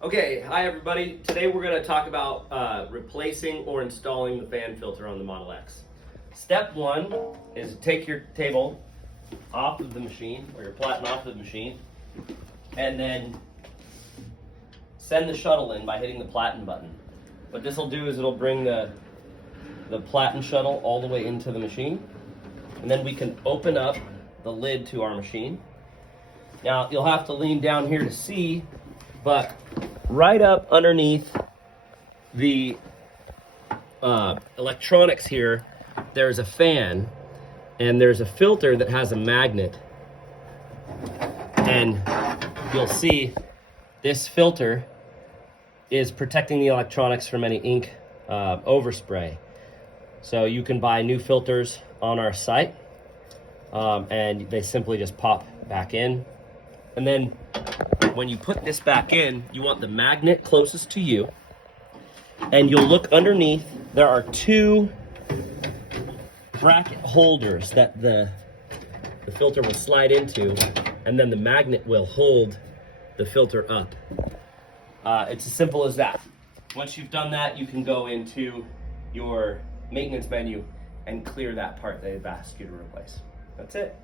Okay, hi everybody. Today we're going to talk about replacing or installing the fan filter on the Model X. Step one is take your table off of the machine, or your platen off of the machine, and then send the shuttle in by hitting the platen button. What this will do is it'll bring the platen shuttle all the way into the machine, and then we can open up the lid to our machine. Now you'll have to lean down here to see, but right up underneath the electronics here, there's a fan, and there's a filter that has a magnet. And you'll see this filter is protecting the electronics from any ink overspray. So you can buy new filters on our site, and they simply just pop back in. And then when you put this back in, you want the magnet closest to you, and you'll look underneath. There are two bracket holders that the filter will slide into, and then the magnet will hold the filter up. It's as simple as that. Once you've done that, you can go into your maintenance menu and clear that part that they've asked you to replace. That's it.